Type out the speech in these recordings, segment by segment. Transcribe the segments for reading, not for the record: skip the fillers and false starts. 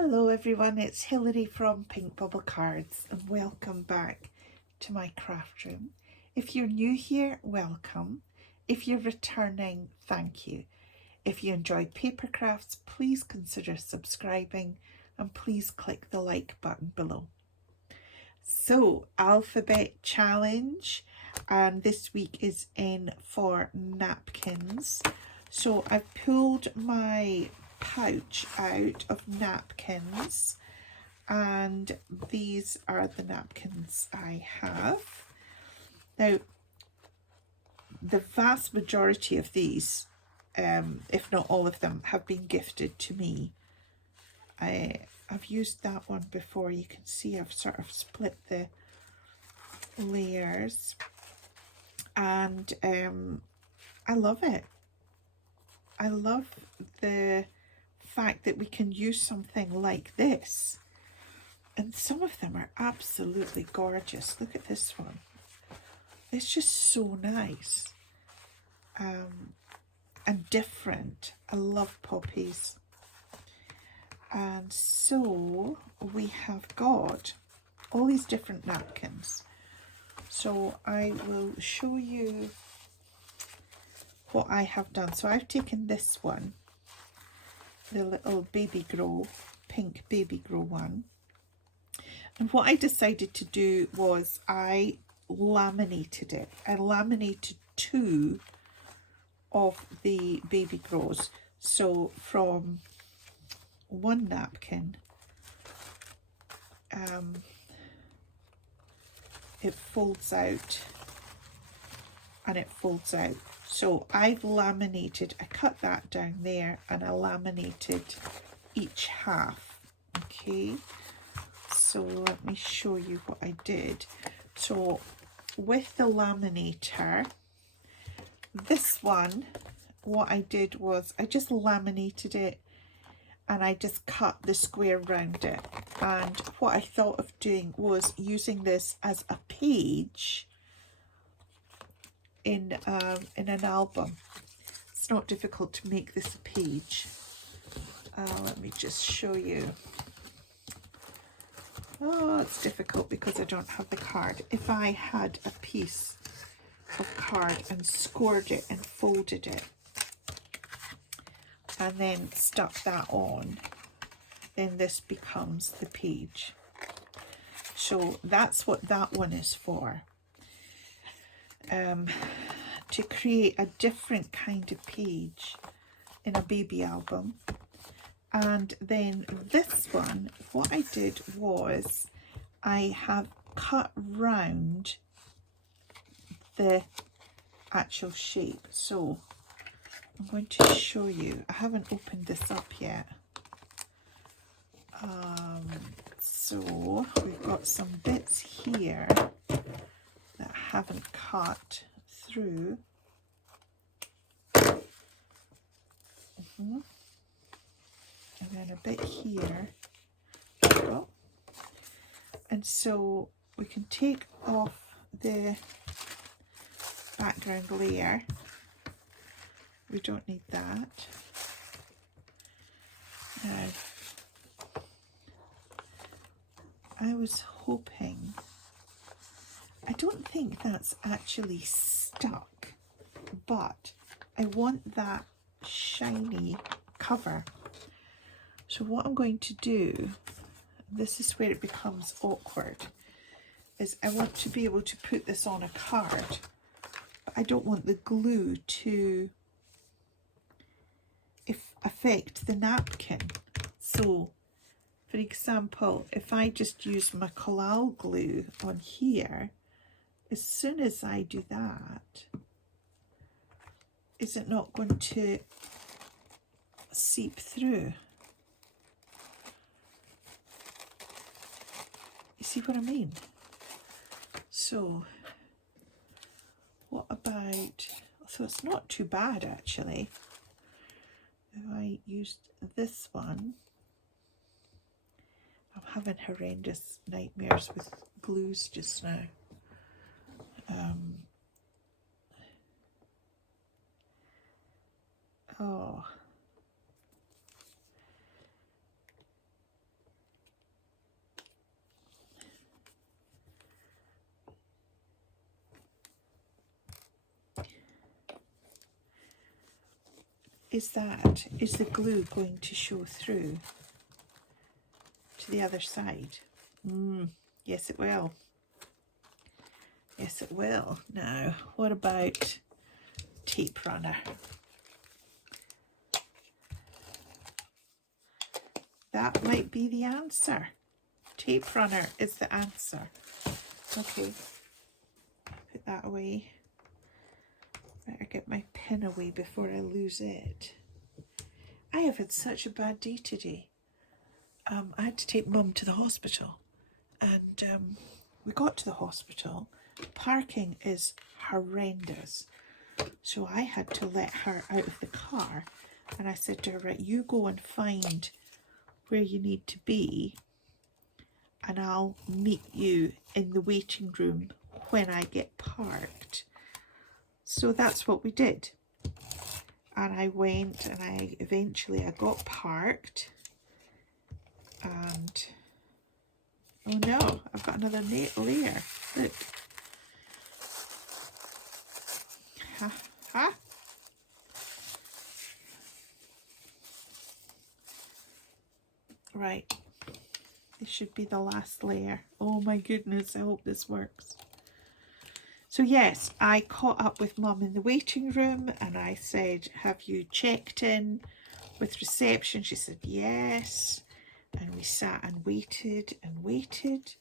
Hello everyone, it's Hilary from Pink Bubble Cards and welcome back to my craft room. If you're new here, welcome. If you're returning, thank you. If you enjoyed paper crafts, please consider subscribing and please click the like button below. So, alphabet challenge, and this week is in for napkins. So I've pulled my pouch out of napkins, and these are the napkins I have. Now, the vast majority of these, if not all of them, have been gifted to me. I've used that one before. You can see I've sort of split the layers, and I love it. I love the fact that we can use something like this, and some of them are absolutely gorgeous. Look at this one. It's just so nice and different. I love poppies. And so we have got all these different napkins. So I will show you what I have done. So I've taken this one, the little baby grow, pink baby grow one. And what I decided to do was I laminated it. I laminated two of the baby grows. So from one napkin, it folds out and it folds out. So I've laminated, I cut that down there and I laminated each half. Okay, so let me show you what I did. So with the laminator, this one, what I did was I just laminated it and I just cut the square round it. And what I thought of doing was using this as a page in an album. It's not difficult to make this a page. Let me just show you. Oh, it's difficult because I don't have the card. If I had a piece of card and scored it and folded it and then stuck that on, then this becomes the page. So that's what that one is for. To create a different kind of page in a baby album. And then this one, what I did was I have cut round the actual shape. So I'm going to show you. I haven't opened this up yet. So we've got some bits here that haven't cut through. And then a bit here. Oh. And so we can take off the background layer. We don't need that. Now, I was hoping, I don't think that's actually stuck, but I want that shiny cover. So what I'm going to do, this is where it becomes awkward, is I want to be able to put this on a card, but I don't want the glue to affect the napkin. So for example, if I just use my collal glue on here, as soon as I do that, is it not going to seep through? You see what I mean? So what about, so it's not too bad actually. If I used this one, I'm having horrendous nightmares with glues just now. Oh, is the glue going to show through to the other side? Yes, it will. Yes, it will. Now, what about tape runner? That might be the answer. Tape runner is the answer. Okay, put that away. Better get my pen away before I lose it. I have had such a bad day today. I had to take Mum to the hospital, and we got to the hospital. Parking is horrendous, so I had to let her out of the car, and I said to her, right, you go and find where you need to be, and I'll meet you in the waiting room when I get parked. So that's what we did, and I went, and I got parked, and oh no, I've got another layer. Look. Ha. Right, this should be the last layer. Oh my goodness, I hope this works. So yes, I caught up with Mum in the waiting room, and I said, have you checked in with reception? She said yes, and we sat and waited and waited.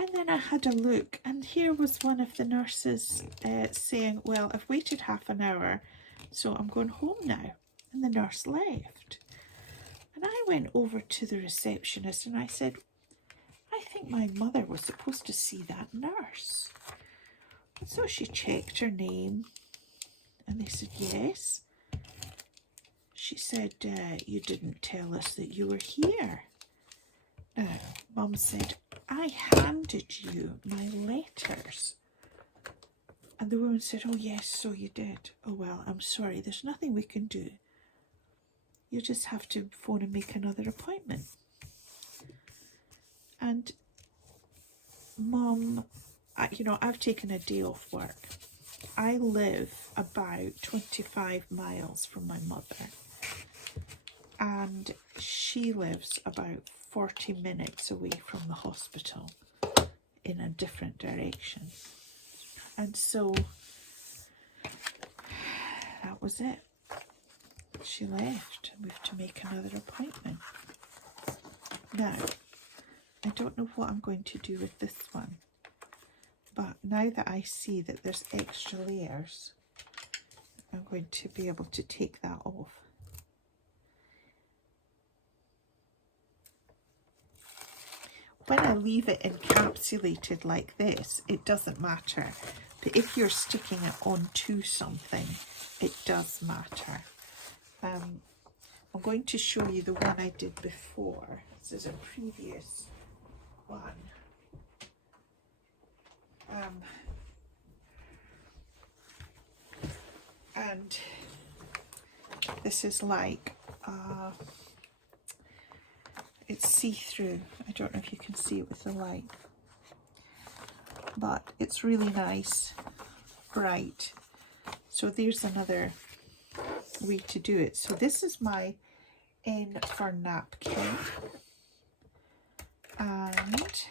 And then I had a look, and here was one of the nurses saying, well, I've waited half an hour, so I'm going home now. And the nurse left. And I went over to the receptionist and I said, I think my mother was supposed to see that nurse. And so she checked her name, and they said, yes. She said, you didn't tell us that you were here. Now, Mum said, I handed you my letters. And the woman said, oh yes, so you did. Oh well, I'm sorry, there's nothing we can do. You just have to phone and make another appointment. And Mum, I've taken a day off work. I live about 25 miles from my mother, and she lives about 40 minutes away from the hospital in a different direction. And so that was it. She left, and we have to make another appointment. Now, I don't know what I'm going to do with this one, but now that I see that there's extra layers, I'm going to be able to take that off. When I leave it encapsulated like this, it doesn't matter. But if you're sticking it onto something, it does matter. I'm going to show you the one I did before. This is a previous one. And this is like it's see-through. I don't know if you can see it with the light, but it's really nice, bright. So there's another way to do it. So this is my N for napkin, and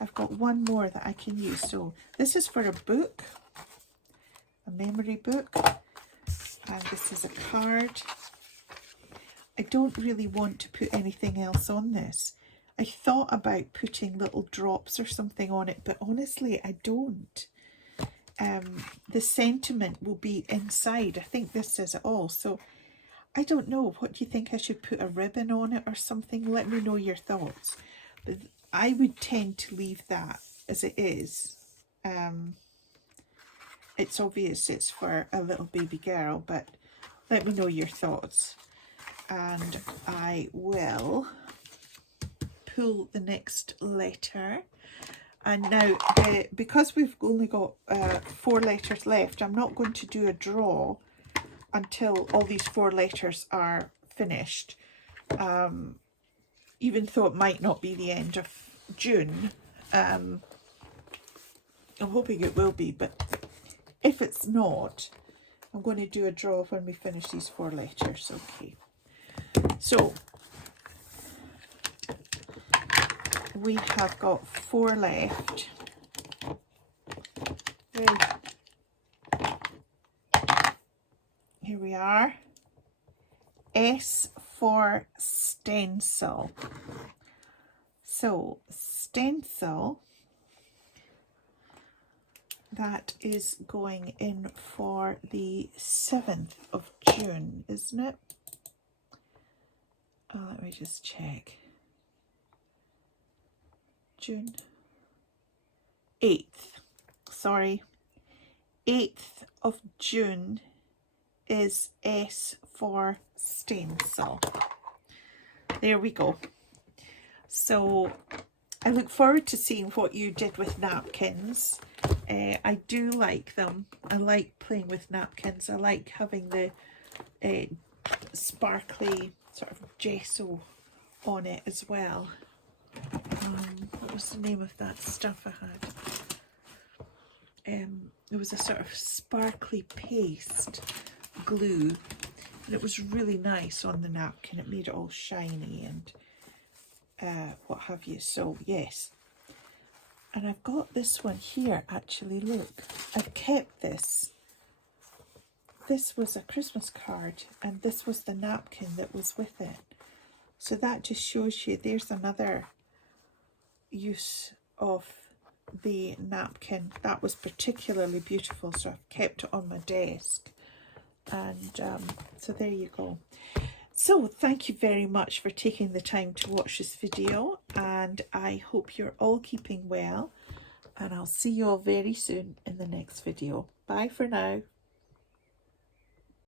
I've got one more that I can use. So this is for a book, a memory book, and this is a card. I don't really want to put anything else on this. I thought about putting little drops or something on it, but honestly I don't. The sentiment will be inside. I think this says it all. So I don't know. What do you think? I should put a ribbon on it or something? Let me know your thoughts. But I would tend to leave that as it is. It's obvious it's for a little baby girl, but let me know your thoughts. And I will pull the next letter. And now, because we've only got 4 letters left, I'm not going to do a draw until all these 4 letters are finished. Even though it might not be the end of June. I'm hoping it will be, but if it's not, I'm going to do a draw when we finish these 4 letters. Okay, so we have got 4 left. Here we are. S for stencil. So stencil, that is going in for the 7th of June, isn't it? Let me just check. June 8th, sorry, 8th of June is S for stencil. There we go. So I look forward to seeing what you did with napkins. I do like them. I like playing with napkins. I like having the sparkly sort of gesso on it as well. What was the name of that stuff I had? It was a sort of sparkly paste glue, and it was really nice on the napkin. It made it all shiny and what have you. So yes, and I've got this one here actually. Look, I've kept this. This was a Christmas card, and this was the napkin that was with it. So that just shows you there's another use of the napkin. That was particularly beautiful, so I've kept it on my desk. And so there you go. So thank you very much for taking the time to watch this video, and I hope you're all keeping well, and I'll see you all very soon in the next video. Bye for now.